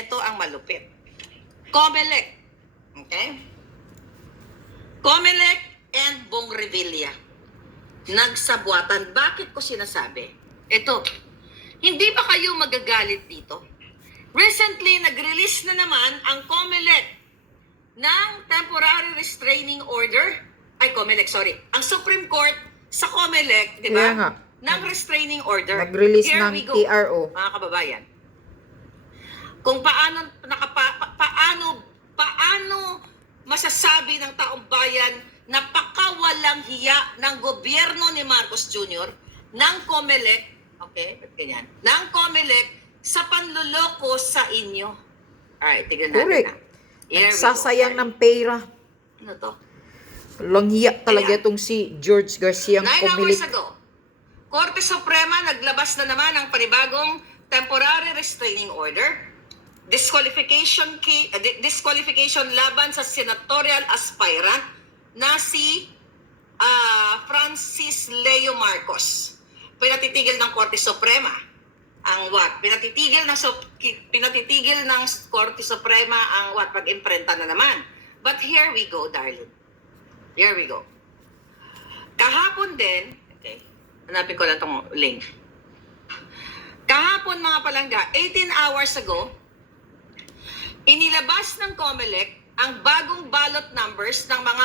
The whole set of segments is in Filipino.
ito ang malupit. COMELEC. Okay? COMELEC and Bong Revilla. Nagsabwatan. Bakit ko sinasabi? Ito. Hindi ba kayo magagalit dito? Recently, nag-release na naman ang COMELEC ng temporary restraining order. Ay, COMELEC, sorry. Ang Supreme Court sa COMELEC, di ba? Ng restraining order. Nag-release Here ng we go, TRO. mga kababayan. Kung paano masasabi ng taong bayan na pakawalang hiya ng gobyerno ni Marcos Jr. ng COMELEC, okay, ganyan, ng COMELEC sa panluloko sa inyo. Alright, tignan natin na. Nagsasayang ng pera. Ano to? Walang hiya talaga itong si George Garcia ang 9 hours COMELEC. ago, Korte Suprema naglabas na naman ng panibagong temporary restraining order, disqualification laban sa senatorial aspirant na si Francis Leo Marcos. Pinatitigil ng Korte Suprema ang pinatitigil ng Korte Suprema ang pag-imprenta na naman. But here we go, darling. Here we go. Kahapon din, okay, hanapin ko lang tong link. Kahapon mga palangga, 18 hours ago, inilabas ng COMELEC ang bagong ballot numbers ng mga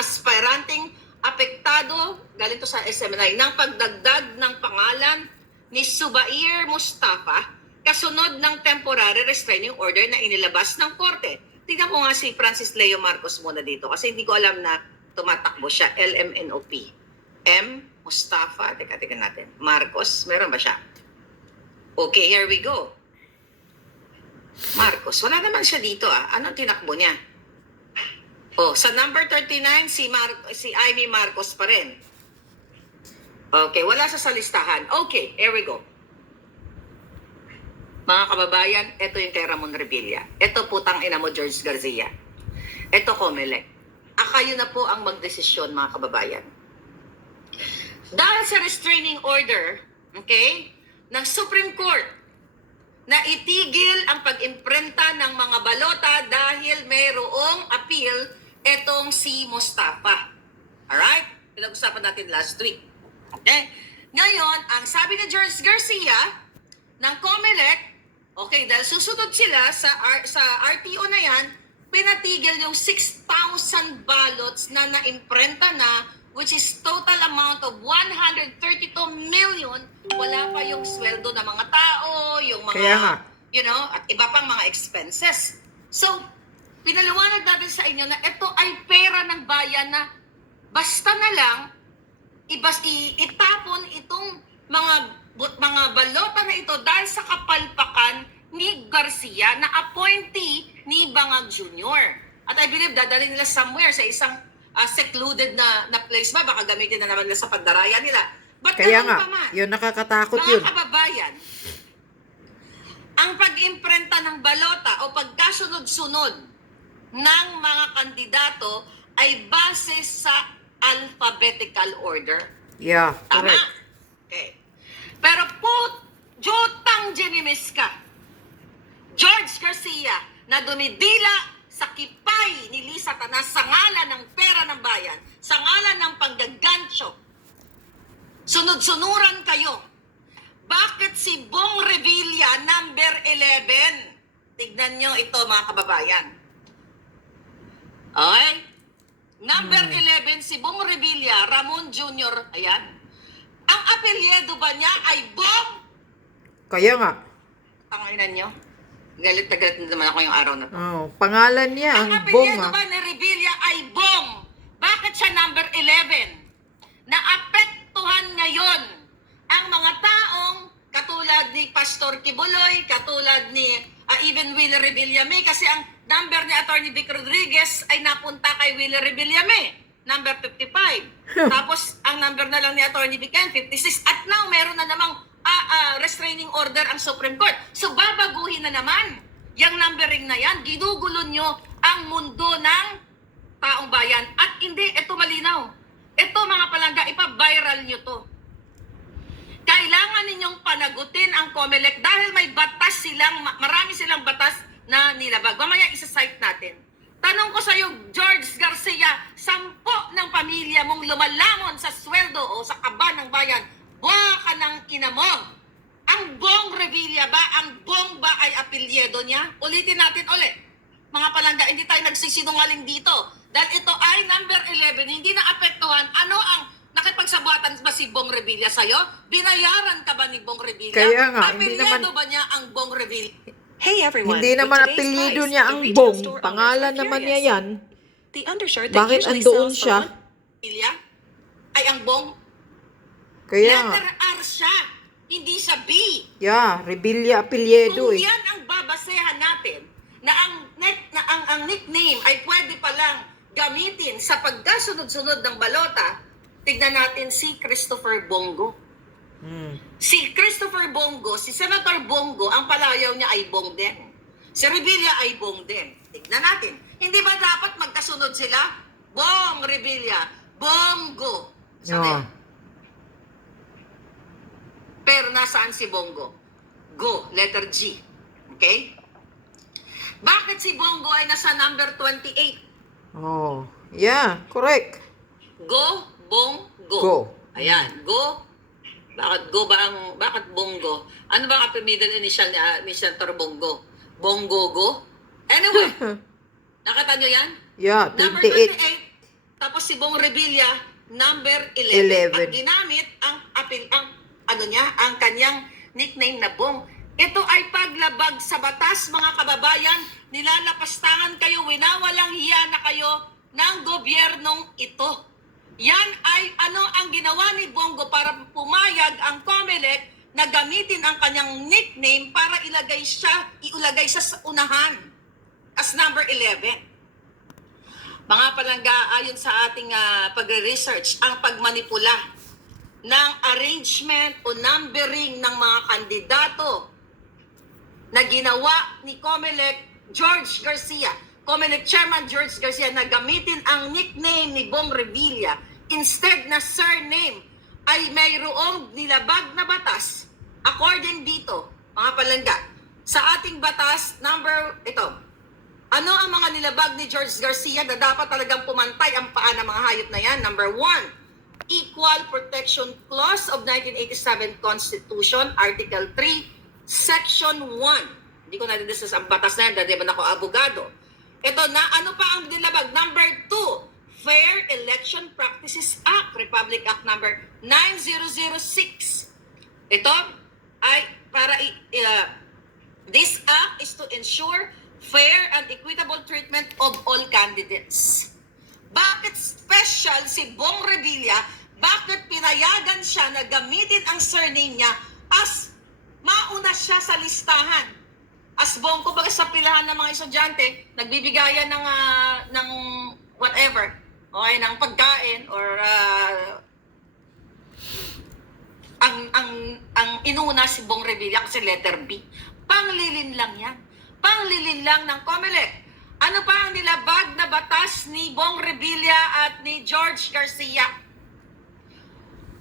aspiranteng apektado, galing to sa SMNI, ng pagdagdag ng pangalan ni Zubair Mustafa kasunod ng temporary restraining order na inilabas ng korte. Tingnan ko nga si Francis Leo Marcos muna dito kasi hindi ko alam na tumatakbo siya. LMNOP. M. Mustafa. Teka natin. Marcos. Meron ba siya? Okay, here we go. Marcos. Wala naman siya dito Anong tinakbo niya? Sa number 39, si Amy Marcos pa rin. Okay, wala sa listahan. Okay, here we go. Mga kababayan, ito yung kay Ramon Revilla. Ito putang ina mo, George Garcia. Ito COMELEC. Kayo na po ang magdesisyon, mga kababayan. Dahil sa restraining order, okay, ng Supreme Court, na itigil ang pag-imprenta ng mga balota dahil mayroong appeal etong si Mustafa. Alright? Pinag-usapan natin last week. Okay? Ngayon, ang sabi ni George Garcia ng COMELEC, okay, dahil susunod sila sa RTO na yan, pinatigil yung 6,000 ballots na na-imprenta na, which is total amount of 132 million. Wala pa yung sweldo ng mga tao, yung mga, at iba pang mga expenses. So, pinaliwanag natin sa inyo na ito ay pera ng bayan na basta na lang, itapon itong mga balota na ito dahil sa kapalpakan ni Garcia na appointee ni Bangag Jr. At I believe dadalhin nila somewhere sa isang secluded na place ba? Baka gamitin na naman nila sa pandaraya nila. But kaya nga, yun nakakatakot yun. Mga kababayan, ang pag-imprenta ng balota o pagkasunod-sunod ng mga kandidato ay base sa alphabetical order. Yeah, Tama? correct. Okay. Pero jutang genimis ka, George Garcia, na dumidila sa kipay ni Lisa Tanas sa ngalan ng pera ng bayan, sa ngalan ng panggagancho. Sunod-sunuran kayo. Bakit si Bong Revilla number 11? Tignan nyo ito, mga kababayan. Okay? Number 11, si Bong Revilla, Ramon Jr. Ayan. Ang apelyedo ba niya ay Bong? Kaya nga. Tanginan nyo. Galit na galit na naman ako yung araw na to. Pangalan niya, ang Bong. Ang apelyedo ba ni Revilla ay Bong? Bakit siya number 11? Naapektuhan ngayon ang mga taong katulad ni Pastor Kibuloy, katulad ni even Willie Revillame, kasi ang number ni Atty. Vic Rodriguez ay napunta kay Willie Revillame, number 55. Tapos ang number na lang ni Atty. Vic 56. At now meron na namang restraining order ang Supreme Court. So babaguhin na naman yung numbering na yan. Ginugulo nyo ang mundo ng taong bayan. At hindi, ito malinaw. Ito mga palangga, ipa-viral nyo to. Kaya kailangan ninyong panagutin ang COMELEC dahil may batas silang, marami silang batas na nilabag. Mamaya isa-cite natin. Tanong ko sa iyo, George Garcia, 10 ng pamilya mong lumalamon sa sweldo o sa kaba ng bayan, buha ka ng ina mo. Ang Bong Revilla ba, ang Bong ba ay apelyido niya? Ulitin natin ulit. Mga palangga, hindi tayo nagsisinungaling dito. Dahil ito ay number 11, hindi na apektuhan. Ano ang nakipagsabuatan ba si Bong Revilla sa'yo? Binayaran ka ba ni Bong Revilla? Kaya nga, hindi Apelyido naman- ba niya ang Bong Revilla? Hey everyone, Hindi with naman today's apelyido price, niya the ang retail Bong. store owners Pangalan are naman niya furious. yan. The undershirt that Bakit usually andoon sells siya? for Revilla ay ang Bong. Kaya nga. Letter R siya, hindi siya B. Yeah, Revilla apelyido Kung eh. yan ang babasehan natin, na ang nickname ay pwede palang gamitin sa pagkasunod-sunod ng balota, tignan natin si Christopher Bongo. Si Christopher Bongo, si Senator Bongo, ang palayaw niya ay Bong din. Si Revilla ay Bong din. Tignan natin. Hindi ba dapat magkasunod sila? Bong Revilla, Bongo. Sana Yeah. yun. Pero nasaan si Bongo? Go, letter G. Okay? Bakit si Bongo ay nasa number 28? Oh, yeah, correct. Go, Bong, go. Go. Ayan, go. Bakit Bongo? Ano ba ang middle initial ni Senator Bongo? Bongo, go? Anyway, nakita nyo yan? Yeah, Number 28. 28, tapos si Bong Revilla, number 11. 11. At ginamit ang kanyang nickname na Bong. Ito ay paglabag sa batas, mga kababayan. Nilalapastangan kayo, winawalang hiya na kayo ng gobyernong ito. Yan ay ano ang ginawa ni Bongo para pumayag ang COMELEC na gamitin ang kanyang nickname para iulagay siya sa unahan as number 11. Mga palangga, ayon sa ating pagre-research, ang pagmanipula ng arrangement o numbering ng mga kandidato na ginawa ni COMELEC George Garcia, COMELEC Chairman George Garcia, na gamitin ang nickname ni Bong Revilla instead na surname ay mayroong nilabag na batas. According dito, mga palangga, sa ating batas, ito, ano ang mga nilabag ni George Garcia na dapat talagang pumantay ang paa ng mga hayop na yan? Number 1, Equal Protection Clause of 1987 Constitution, Article 3, Section 1. Hindi ko na-discuss ang batas na yan, dahil di ba ako abogado. Ito na, ano pa ang nilabag? Number 2, Fair Election Practices Act, Republic Act number 9006. Ito ay this act is to ensure fair and equitable treatment of all candidates. Bakit special si Bong Revilla? Bakit pinayagan siya na gamitin ang surname niya as mauna siya sa listahan? As Bong, kumbaga sa pilahan ng mga estudyante, nagbibigayan ng whatever, okay, ng pagkain or ang inuna si Bong Revilla kasi letter B. Panglilin lang yan. Panglilin lang ng COMELEC. Ano pa ang nilabag na batas ni Bong Revilla at ni George Garcia?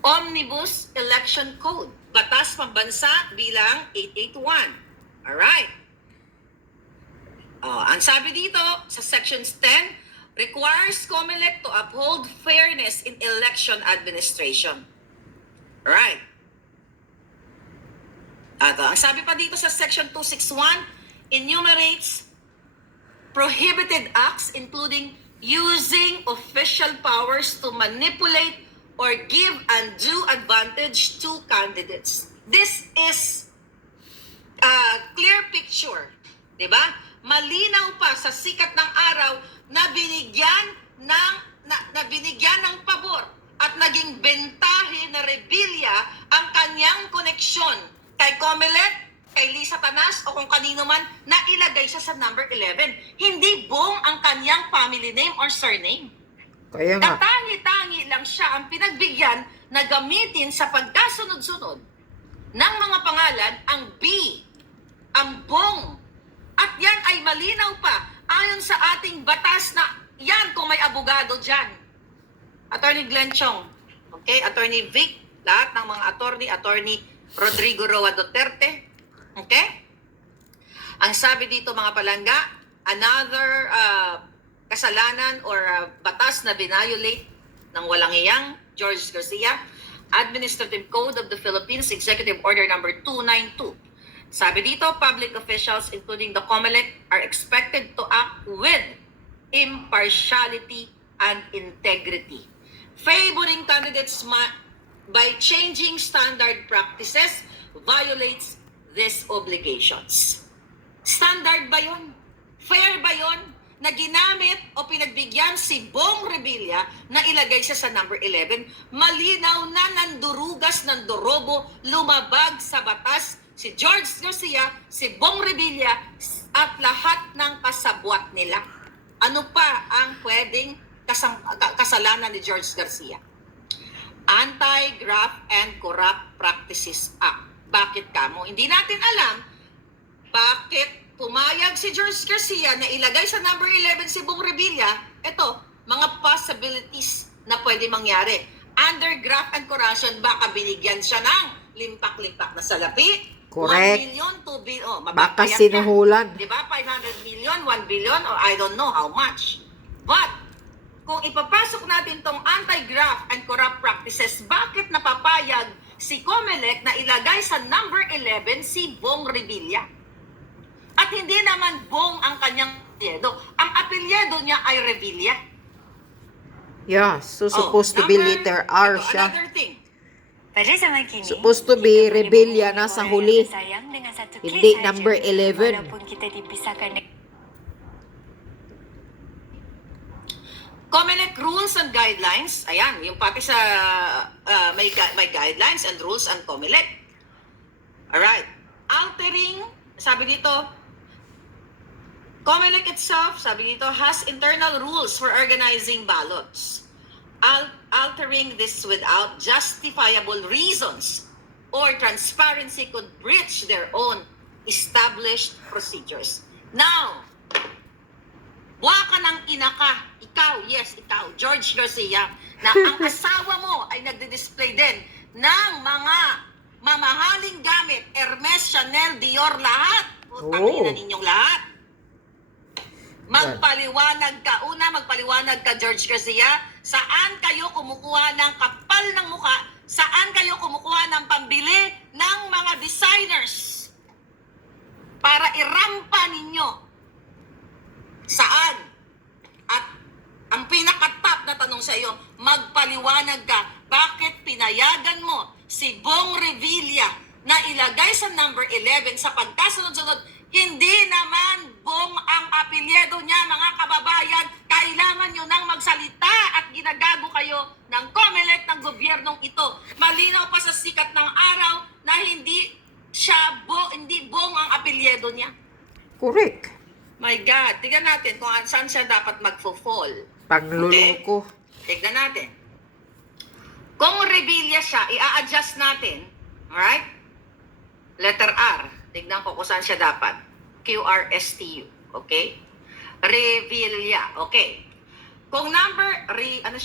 Omnibus Election Code. Batas pambansa bilang 881. Alright. Ang sabi dito sa sections 10, requires COMELEC to uphold fairness in election administration. Right. Ang sabi pa dito sa section 261, enumerates prohibited acts including using official powers to manipulate or give undue advantage to candidates. This is a clear picture, di ba? Malinaw pa sa sikat ng araw na binigyan ng pabor at naging bentahe na Revilla ang kanyang koneksyon kay COMELEC, kay Lisa Tanas o kung kanino man na ilagay siya sa number 11. Hindi Bong ang kanyang family name or surname. Kaya nga. Katangi-tangi lang siya ang pinagbigyan na gamitin sa pagkasunod-sunod ng mga pangalan ang B, ang Bong. At yan ay malinaw pa ayon sa ating batas na yan kung may abogado dyan. Attorney Glenn Chong, okay? Attorney Vic, lahat ng mga attorney Rodrigo Roa Duterte. Okay? Ang sabi dito mga palangga, another kasalanan or batas na binayolate ng walang iyang George Garcia, Administrative Code of the Philippines, Executive Order number 292. Sabi dito, public officials including the COMELEC are expected to act with impartiality and integrity, favoring candidates by changing standard practices violates these obligations. Standard ba yun? Fair ba yun? Na ginamit o pinagbigyan si Bong Revilla na ilagay siya sa number 11, malinaw na nandurugas ng dorobo, lumabag sa batas si George Garcia, si Bong Revilla at lahat ng kasabwat nila. Ano pa ang pwedeng kasalanan ni George Garcia? Anti-Graft and Corrupt Practices Act. Bakit kamo? Hindi natin alam bakit pumayag si George Garcia na ilagay sa number 11 si Bong Revilla. Ito, mga possibilities na pwede mangyari. Under graft and corruption, baka binigyan siya ng limpak-limpak na salapi. Correct. 1 million, 2 billion. Baka sinuhulan. Di ba? 500 million, 1 billion, or I don't know how much. But, kung ipapasok natin tong anti-graft and corrupt practices, bakit napapayag si COMELEC na ilagay sa number 11 si Bong Revilla? At hindi naman Bong ang kanyang apelyido. Ang apelyido niya ay Revilla. Yeah, so supposed to be letter R siya. Another thing. Pada zaman kini, Supposed to be kita boleh Revilla menghubungi nasa orang huli. yang tersayang dengan satu klik Hindi sahaja, number 11. Walaupun kita dipisahkan dengan COMELEC rules and guidelines. Ayan, yung pati sa may guidelines and rules and COMELEC. Alright. Altering, sabi dito, COMELEC itself, sabi dito, has internal rules for organizing ballots. Altering this without justifiable reasons or transparency could breach their own established procedures. Now, buwa ka ng ina ka, ikaw, George Garcia, na ang asawa mo ay nagdi-display din ng mga mamahaling gamit, Hermes, Chanel, Dior, lahat. Putangin na ninyong lahat. Magpaliwanag ka, George Garcia, saan kayo kumukuha ng kapal ng muka, saan kayo kumukuha ng pambili ng mga designers para irampa ninyo. Saan? At ang pinaka-top na tanong sa iyo, magpaliwanag ka, bakit pinayagan mo si Bong Revilla na ilagay sa number 11 sa pagkasunod-sunod? Hindi naman Bong ang apelyido niya, mga kababayan. Kailangan nyo nang magsalita at ginagago kayo ng COMELEC ng gobyernong ito. Malinaw pa sa sikat ng araw na hindi Bong ang apelyido niya. Correct. My God, tignan natin kung saan siya dapat magfo-fall. Pangluloko. Tignan natin. Kung Revilla siya, i-a-adjust natin. Alright? Letter R. Tignan ko kung saan siya dapat. QRSTU. Okay? Revilla. Okay. Kung number, ano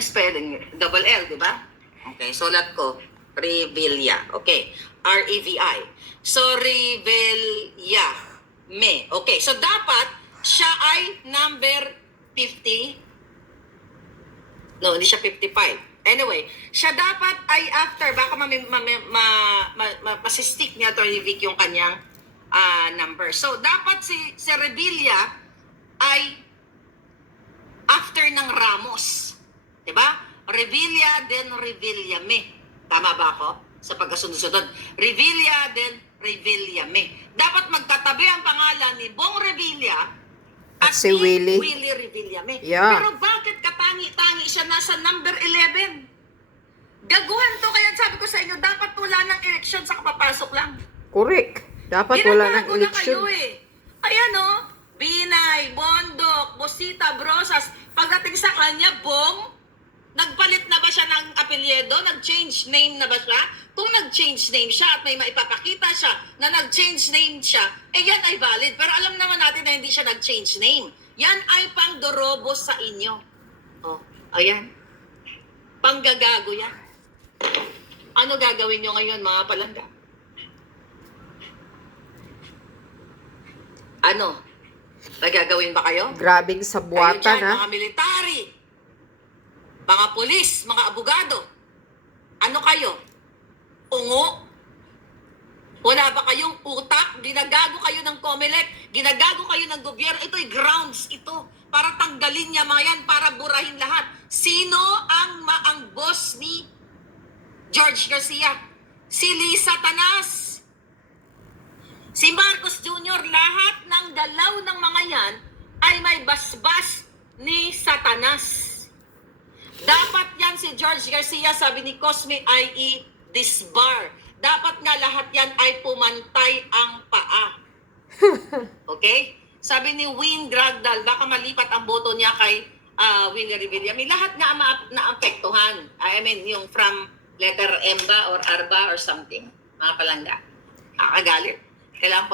spelling? Double L, di ba? Okay, sulat ko. Revilla. Okay. R-E-V-I. So, Revilla. Okay, so dapat siya ay number 50. No, hindi siya 55. Anyway, siya dapat ay after, baka masistik niya to Vic yung kanyang number. So, dapat si Revilla ay after ng Ramos. Diba? Revilla, then Revillame. Tama ba ako? Sa pagkasunod-sunod. Revilla, then Revillame. Dapat magkatabi ang pangalan ni Bong Revilla At si Willie. Revillame. Yeah. Pero bakit katangi-tangi siya nasa number 11? Gaguhan to, kaya sabi ko sa inyo, dapat wala ng eleksyon sa kapapasok lang. Correct. Dapat wala ng Ginagago na eleksyon. kayo eh. Ayan o, Binay, Bondok, Bosita, Brosas, pagdating sa kanya, Bong, nagpalit na ba siya ng apelyido? Nag-change name na ba siya? Kung nag-change name siya at may maipapakita siya na nag-change name siya, eh yan ay valid. Pero alam naman natin na hindi siya nag-change name. Yan ay pangdorobo sa inyo. Oh, ayan. Panggagago yan. Ano gagawin nyo ngayon, mga palangga? Ano? May gagawin ba kayo? Grabing Kayo sabuatan, dyan, ha? mga military, mga pulis, mga abogado. Ano kayo? Ungo? Wala ba kayong utak? Ginagago kayo ng COMELEC, ginagago kayo ng gobyerno. Ito'y grounds ito para tanggalin niya mga yan, para burahin lahat. Sino ang boss ni George Garcia? Si Lisa Tanas. Si Marcos Jr., lahat ng galaw ng mga yan ay may basbas ni Satanas. Dapat yan si George Garcia, sabi ni Cosme I.E. disbar. Dapat nga lahat yan ay pumantay ang paa. Okay? Sabi ni Win Gragdal, baka malipat ang boto niya kay Willie Revilla. May lahat nga naapektuhan. I mean, yung from letter M ba or R ba or something. Mga palangga. Nakakagalit. Kailangan